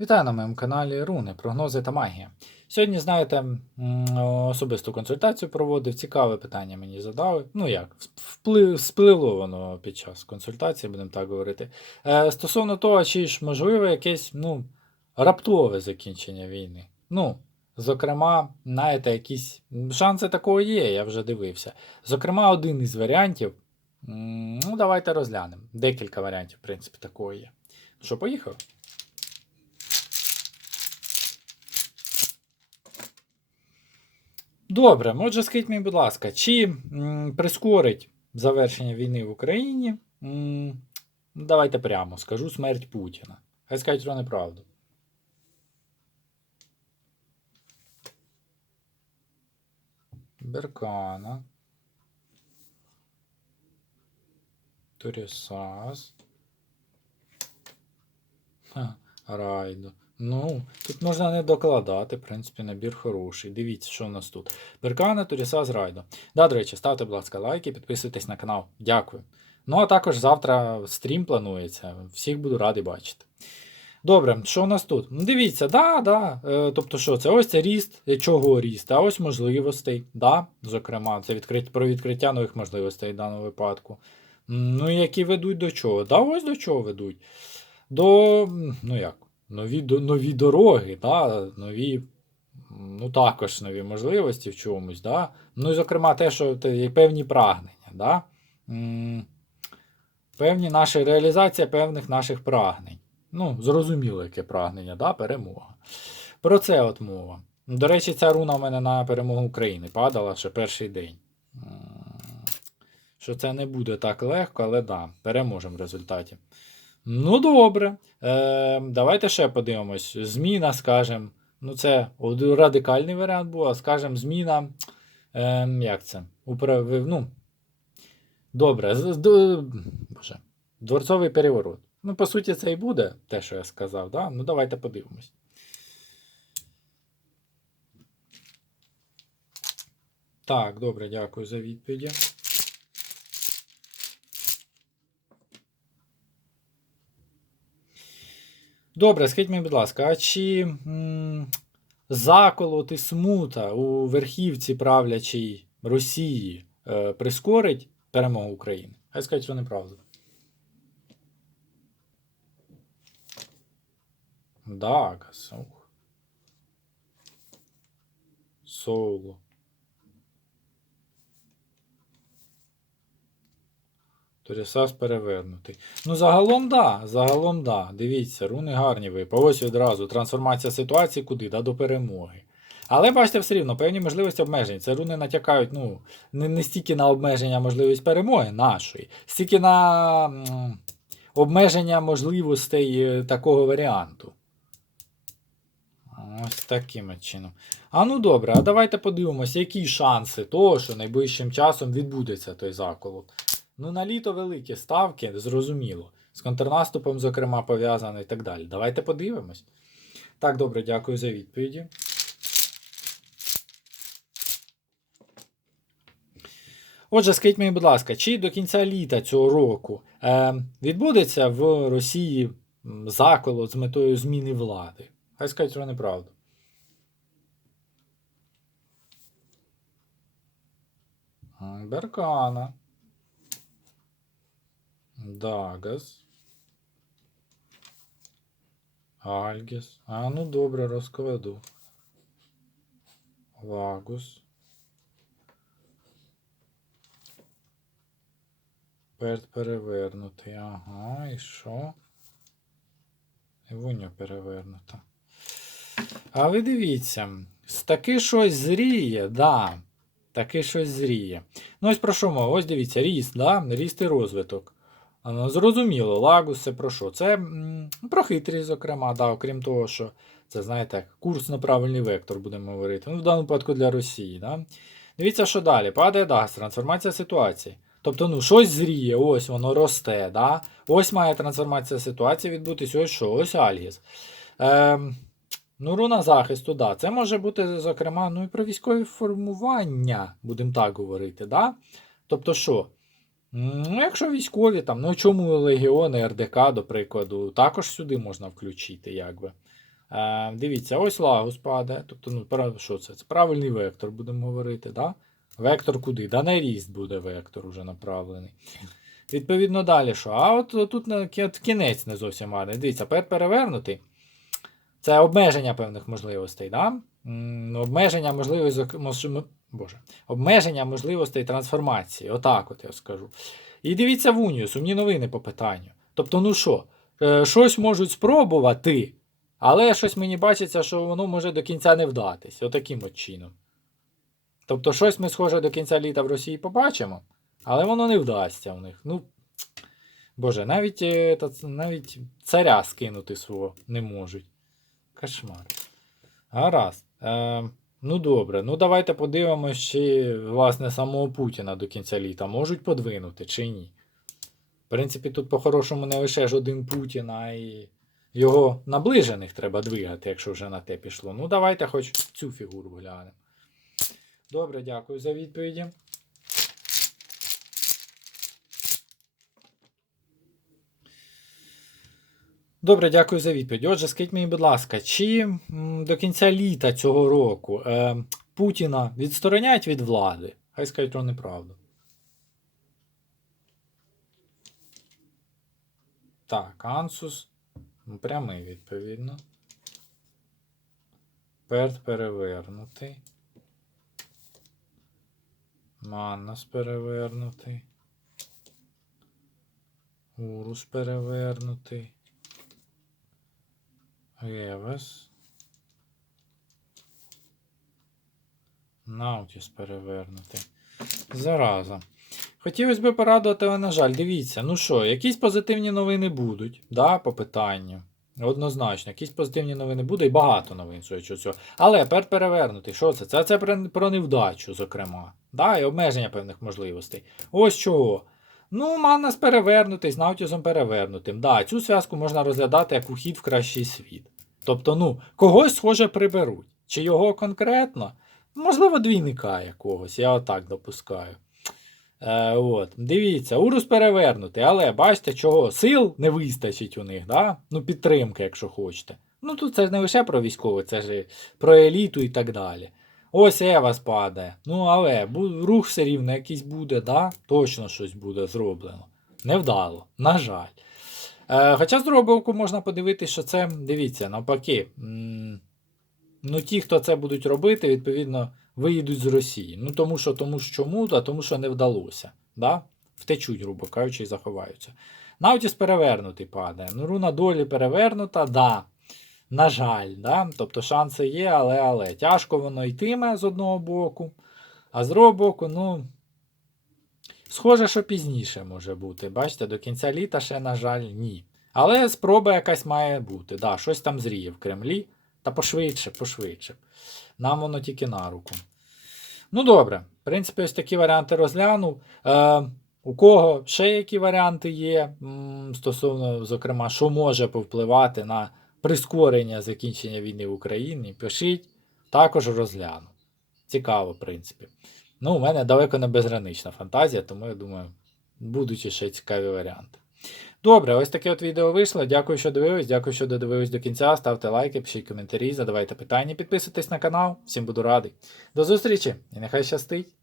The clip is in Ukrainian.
Вітаю на моєму каналі Руни, прогнози та магія. Сьогодні, знаєте, особисту консультацію проводив, цікаве питання мені задали. Ну як, вплив, спливло воно під час консультації, будемо так говорити. Е, стосовно того, чи ж можливе якесь ну, раптове закінчення війни. Ну, зокрема, знаєте, якісь шанси такого є, я вже дивився. Зокрема, один із варіантів. Ну, давайте розглянемо. Декілька варіантів, в принципі, такого є. Ну що, поїхав? Добре, отже, скажіть мені, будь ласка, чи м, прискорить завершення війни в Україні? М, ну, давайте прямо скажу смерть Путіна. Хай скажуть про неправду. Беркана. Турісас. Ха, Райдо. Ну, тут можна не докладати, в принципі, набір хороший. Дивіться, що у нас тут. Беркана, Туріса з Райдо. Да, до речі, ставте, будь ласка, лайки, підписуйтесь на канал. Дякую. Ну, а також завтра стрім планується. Всіх буду радий бачити. Добре, що у нас тут? Ну, Дивіться, да, да. Е, тобто, що це? Ось це ріст. Е, Чого ріст? А ось можливостей. Да, Зокрема, це відкрит... про відкриття нових можливостей в даному випадку. Ну, які ведуть до чого? Да, ось до чого ведуть. До. Ну як? Нові, нові дороги, да? нові, ну також нові можливості в чомусь. Да? Ну і зокрема, те, що є певні прагнення. Да? Певні наші реалізація певних наших прагнень. Ну, зрозуміло, яке прагнення, да? перемога. Про це от мова. До речі, ця руна у мене на перемогу України падала ще перший день. Що це не буде так легко, але да, переможемо в результаті. Ну, добре. Е, давайте ще подивимось. Зміна, скажем. Ну, це радикальний варіант був, а скажем, зміна. Е, як це? Управ... Ну, добре. Боже. Дворцовий переворот. Ну, по суті, це і буде те, що я сказав. Да? Ну, давайте подивимось. Так, добре, дякую за відповіді. Добре, скажіть мені, будь ласка, а чи м, заколот смута у верхівці правлячій Росії е, прискорить перемогу України? Хай скажуть, що неправда. Дагас. Ух. Соло. Торісас перевернутий. Ну, загалом, да. Загалом, да. Дивіться, руни гарні випав. Ось відразу. Трансформація ситуації куди? Да, до перемоги. Але бачите, все рівно, певні можливості обмежень. Це руни натякають, ну, не, не стільки на обмеження можливість перемоги нашої, стільки на обмеження можливостей е, такого варіанту. Ось таким чином. А ну добре, а давайте подивимося, які шанси того, що найближчим часом відбудеться той заколот. Ну, на літо великі ставки, зрозуміло. З контрнаступом, зокрема, пов'язано і так далі. Давайте подивимось. Так, добре, дякую за відповіді. Отже, скажіть мені, будь ласка, чи до кінця літа цього року е, відбудеться в Росії заколот з метою зміни влади? Хай скажуть, що неправду. Беркана. Дагас. Альгіс. А, ну добре, розкладу. Лагус. Перт перевернутий. Ага, і що? І вуня перевернута. А ви дивіться, таки щось зріє, да. Таки щось зріє. Ну, ось про що мова? Ось дивіться, ріст, да? ріст і розвиток. Ну, Зрозуміло, лагус це про що? Це про хитрість, зокрема, да, окрім того, що це, знаєте, курс на правильний вектор, будемо говорити. Ну, в даному випадку для Росії. Да? Дивіться, що далі. Падає ДАС, трансформація ситуації. Тобто, ну, щось зріє, ось воно росте. Да? Ось має трансформація ситуації відбутись, ось що, ось Альгіс. Ем, ну, руна захисту, да. Це може бути, зокрема, ну і про військові формування, будемо так говорити. Да? Тобто, що? Ну, якщо військові, там, ну чому легіони, РДК, до прикладу, також сюди можна включити, якби. Е, дивіться, ось лагус падає. Тобто, ну, що це? Це правильний вектор, будемо говорити. Да? Вектор куди? Да на ріст буде вектор уже направлений. Відповідно, далі що? А от тут кінець не зовсім гарний. Дивіться, пер перевернутий. Це обмеження певних можливостей. Да? Обмеження можливостей, Боже, обмеження можливостей трансформації. Отак от я скажу. І дивіться в унію, сумні новини по питанню. Тобто, ну що, е, щось можуть спробувати, але щось мені бачиться, що воно може до кінця не вдатись. Отаким от чином. Тобто, щось ми, схоже, до кінця літа в Росії побачимо, але воно не вдасться в них. Ну, Боже, навіть, е, навіть царя скинути свого не можуть. Кошмар. Гаразд. Е, ну добре, ну давайте подивимось, чи власне самого Путіна до кінця літа можуть подвинути, чи ні. В принципі, тут по-хорошому не лише ж один Путін, а й його наближених треба двигати, якщо вже на те пішло. Ну, давайте хоч цю фігуру глянемо. Добре, дякую за відповіді. Добре, дякую за відповідь. Отже, скажіть мені, будь ласка, чи до кінця літа цього року е, Путіна відсторонять від влади? Хай скажуть про неправду. Так, Ансус. ну, Прямий, відповідно. Перт перевернутий. Маннас перевернутий. Урус перевернутий. Гевес. Наутіс перевернутий. Зараза. Хотілося б порадувати, але, на жаль, дивіться, ну що, якісь позитивні новини будуть, да, по питанню. Однозначно, якісь позитивні новини буде і багато новин судячи з цього. Але пер перевернутий. Що це? Це, це про невдачу, зокрема. Да, і обмеження певних можливостей. Ось чого. Ну, Маннас перевернутий, з Наутісом перевернутим. Да, цю зв'язку можна розглядати як ухід в кращий світ. Тобто, ну, когось схоже приберуть. Чи його конкретно? Можливо, двійника якогось, я отак допускаю. Е, от. Дивіться, урус перевернутий, але бачите, чого? Сил не вистачить у них, да? ну, підтримки, якщо хочете. Ну тут це ж не лише про військове, це ж про еліту і так далі. Ось Евас падає. Ну, але рух все рівно якийсь буде, да? точно щось буде зроблено. Невдало, на жаль. Е, хоча з другого боку можна подивитися, що це, дивіться, навпаки. Ну, ті, хто це будуть робити, відповідно, виїдуть з Росії. Ну, тому що, тому що чому, а тому що не вдалося. Да? Втечуть, грубо кажучи, і заховаються. Наутіс перевернутий падає. Ну, руна долі перевернута, да. На жаль, да? тобто шанси є, але але. Тяжко воно йтиме з одного боку, а з другого боку, ну. Схоже, що пізніше може бути. Бачите, до кінця літа ще, на жаль, ні. Але спроба якась має бути. Да, щось там зріє в Кремлі. Та пошвидше, пошвидше. Нам воно тільки на руку. Ну, добре. В принципі, ось такі варіанти розглянув. Е, у кого ще які варіанти є, стосовно, зокрема, що може повпливати на прискорення закінчення війни в Україні, пишіть, також розгляну. Цікаво, в принципі. Ну, у мене далеко не безгранична фантазія, тому я думаю, будуть ще цікаві варіанти. Добре, ось таке от відео вийшло. Дякую, що дивились. Дякую, що додивились до кінця. Ставте лайки, пишіть коментарі, задавайте питання, підписуйтесь на канал. Всім буду радий. До зустрічі і нехай щастить!